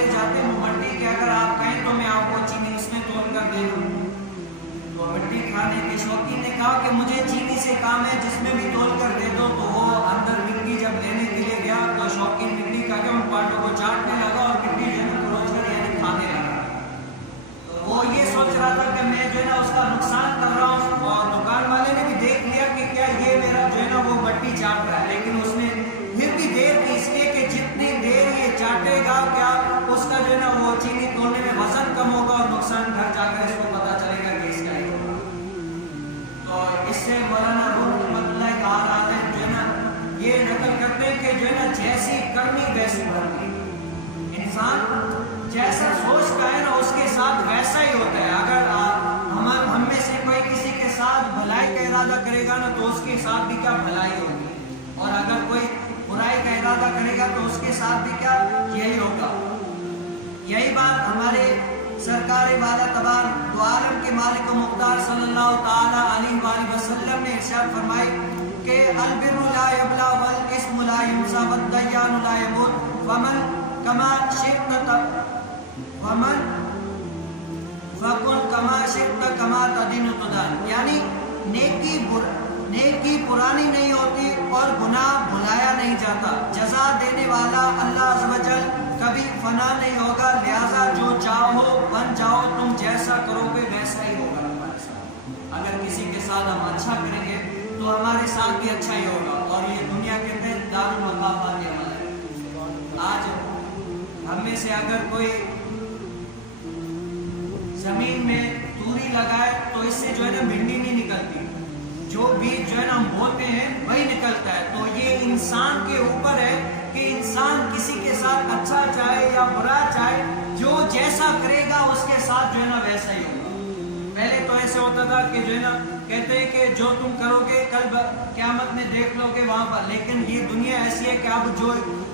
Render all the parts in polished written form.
تولے جاتے ہیں مٹی کے، اگر آپ کہیں تو میں آپ کو چینی اس میں تول کر دے دوں۔ تو مٹی کھانے کے شوقین نے کہا کہ مجھے چینی سے کام ہے، جس میں بھی تول کر دے دو۔ تو وہ اندر مٹی جب لینے کے لیے گیا تو شوقین مٹی کا ان پارٹوں کو چاٹنے لگا اور مٹی جو ہے نا کروچ کر یعنی کھانے لگا۔ تو وہ یہ سوچ رہا تھا کہ میں جو ہے نا اس کا نقصان کر رہا ہوں، اور دکان والے نے بھی دیکھ لیا کہ کیا یہ میرا جو ہے نا وہ مٹی چاٹ رہا ہے، لیکن اس نے پھر بھی دیر کی اس لیے کہ جتنی دیر یہ چاٹے گا کیا اس کا جو ہے نا وہ چینی تولنے میں وزن کم ہوگا اور نقصان گھر جا کر اس کو پتا چلے گا کہ اس کا ہی ہوگا۔ تو اس سے مولانا روم رحمۃ اللہ تعالیٰ علیہ جو ہے نا یہ نقل کرتے ہیں کہ جو ہے نا جیسی کرنی ویسی بھرنی، انسان جیسا سوچتا ہے نا اس کے ساتھ ویسا ہی ہوتا ہے۔ اگر ہم میں سے کوئی کسی کے ساتھ بھلائی کا ارادہ کرے گا نا تو اس کے ساتھ بھی کیا بھلائی ہوگی، اور اگر کوئی برائی کا ارادہ کرے گا تو اس کے ساتھ بھی کیا یہی ہوگا۔ یہی بات ہمارے سرکار والا تبار دو عالم کے مالک و مختار صلی اللہ تعالی علیہ وآلہ وسلم نے ارشاد فرمائی کہ البر لا یبلا والاسم لا ینسى والدیان لا یموت ومن کما شئت ومن فکن کما شئت کما تدین تدان، یعنی نیکی پرانی نہیں ہوتی اور گناہ بھلایا نہیں جاتا، جزا دینے والا اللہ عز و جل کبھی فنا نہیں ہوگا، لہذا جو چاہو بن جاؤ، تم جیسا کرو گے ویسا ہی ہوگا تمہارے ساتھ۔ اگر کسی کے ساتھ ہم اچھا کریں گے تو ہمارے ساتھ بھی اچھا ہی ہوگا، اور یہ دنیا کے اندر دار المقامات عمل ہے۔ آج ہم میں سے اگر کوئی زمین میں توری لگائے تو اس سے جو ہے نا بھنڈی نہیں نکلتی، جو بیج جو ہے نا ہم بوتے ہیں وہی نکلتا ہے۔ تو یہ انسان کے اوپر ہے کہ انسان کسی کے ساتھ اچھا چاہے یا برا چاہے، جو جیسا کرے گا اس کے ساتھ جو ہے نا ویسا ہی ہوگا۔ پہلے تو ایسے ہوتا تھا کہ جو ہے نا کہتے ہیں کہ جو تم کرو گے کل قیامت میں دیکھ لو گے وہاں پر، لیکن یہ دنیا ایسی ہے کہ اب جو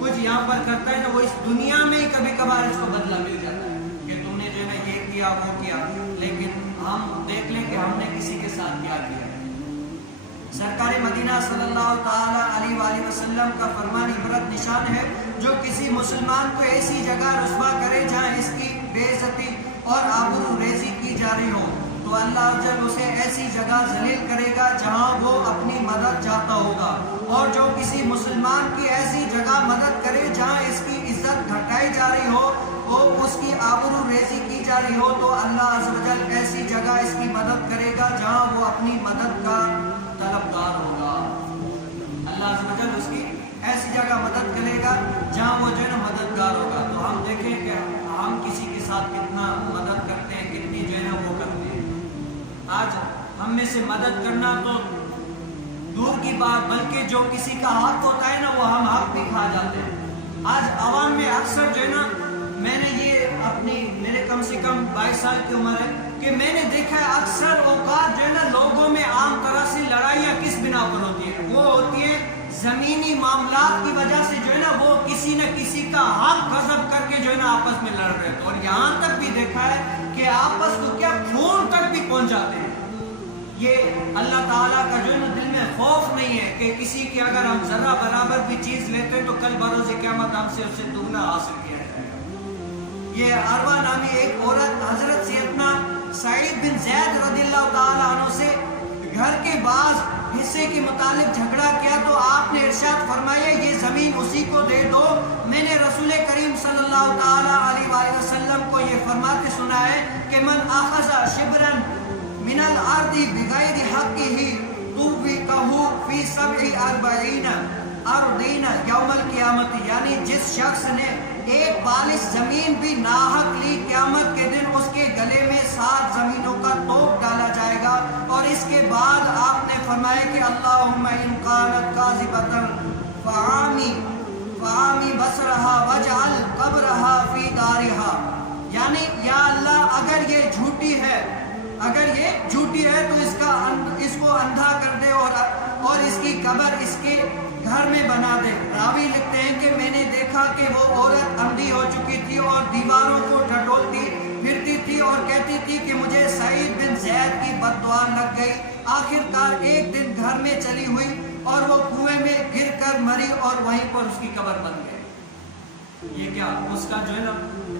کچھ یہاں پر کرتا ہے نا وہ اس دنیا میں ہی کبھی کبھار اس کو بدلہ مل جاتا ہے کہ تم نے جو ہے نا یہ کیا وہ کیا، لیکن ہم دیکھ لیں کہ ہم نے کسی کے ساتھ کیا کیا۔ سرکار مدینہ صلی اللہ تعالی علیہ وآلہ وسلم کا فرمان عبرت نشان ہے، جو کسی مسلمان کو ایسی جگہ رسوا کرے جہاں اس کی بے عزتی اور آبرو ریزی کی جا رہی ہو تو اللہ جل اسے ایسی جگہ ذلیل کرے گا جہاں وہ اپنی مدد چاہتا ہوگا، اور جو کسی مسلمان کی ایسی جگہ مدد کرے جہاں اس کی عزت گھٹائی جا رہی ہو اور اس کی آبرو ریزی کی جا رہی ہو تو اللہ عز و جل ایسی جگہ اس کی مدد کرے گا جہاں وہ اپنی مدد کا طلبگار ہوگا۔ اللہ عز و جل اس کی ایسی جگہ مدد کرے گا جہاں وہ جو ہے نا مددگار ہوگا۔ تو ہم دیکھیں کہ ہم کسی کے ساتھ کتنا مدد کرتے ہیں، کتنی جو ہے نا وہ کرتے ہیں۔ آج ہم میں سے مدد کرنا تو دور کی بات، بلکہ جو کسی کا حق ہوتا ہے نا وہ ہم حق بھی کھا جاتے ہیں۔ آج عوام میں اکثر جو ہے نا میں نے یہ میرے کم سے کم 22 سال کی عمر ہے کہ میں نے دیکھا ہے اکثر اوقات جو ہے نا لوگوں میں عام طرح سے لڑائیاں کس بنا پر ہوتی ہیں، وہ ہوتی ہے زمینی معاملات کی وجہ سے، جو ہے نا وہ کسی نہ کسی کا حق غصب کر کے جو ہے نا آپس میں لڑ رہے ہیں، اور یہاں تک بھی دیکھا ہے کہ آپس کو کیا خون تک بھی پہنچ جاتے ہیں۔ یہ اللہ تعالیٰ کا جو ہے نا دل میں خوف نہیں ہے کہ کسی کی اگر ہم ذرہ برابر بھی چیز لیتے ہیں تو کل بروز قیامت ہم سے اس سے دگنا حاصل کیا جائے گا۔ یہ عروہ نامی ایک عورت حضرت سیدنا سعید بن زید رضی اللہ تعالیٰ عنہ سے گھر کے بعض حصے کے متعلق جھگڑا کیا تو آپ نے ارشاد فرمایا یہ زمین اسی کو دے دو۔ میں نے رسول کریم صلی اللہ تعالیٰ علیہ وآلہ وسلم کو یہ فرماتے سنا ہے کہ من اخذ شبرا من الارض بغیر حقه توبقه فی 47 ارضین یوم القیامت، یعنی جس شخص نے ایک بالش زمین بھی ناحق لی، قیامت کے دن اس کے گلے میں 7 زمینوں کا توپ ڈالا جائے گا۔ اور اس کے بعد آپ نے فرمایا کہ اللہم ان قالت کاذبۃ فعامی بصرہا وجعل قبرہا فی دارہا، یعنی یا اللہ اگر یہ جھوٹی ہے تو اس کو اندھا کر دے اور اس کی قبر اس کے گھر میں بنا دے۔ راوی لکھتے ہیں کہ میں نے دیکھا کہ وہ عورت اندھی ہو چکی تھی اور دیواروں کو ڈھٹولتی پھرتی تھی اور کہتی تھی کہ مجھے سعید بن زید کی بد دعا لگ گئی۔ آخر کار ایک دن گھر میں چلی ہوئی اور وہ کنویں میں گر کر مری اور وہیں پر اس کی قبر بن گئی۔ یہ کیا اس کا جو ہے نا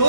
2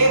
1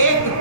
1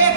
1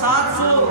700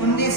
19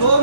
2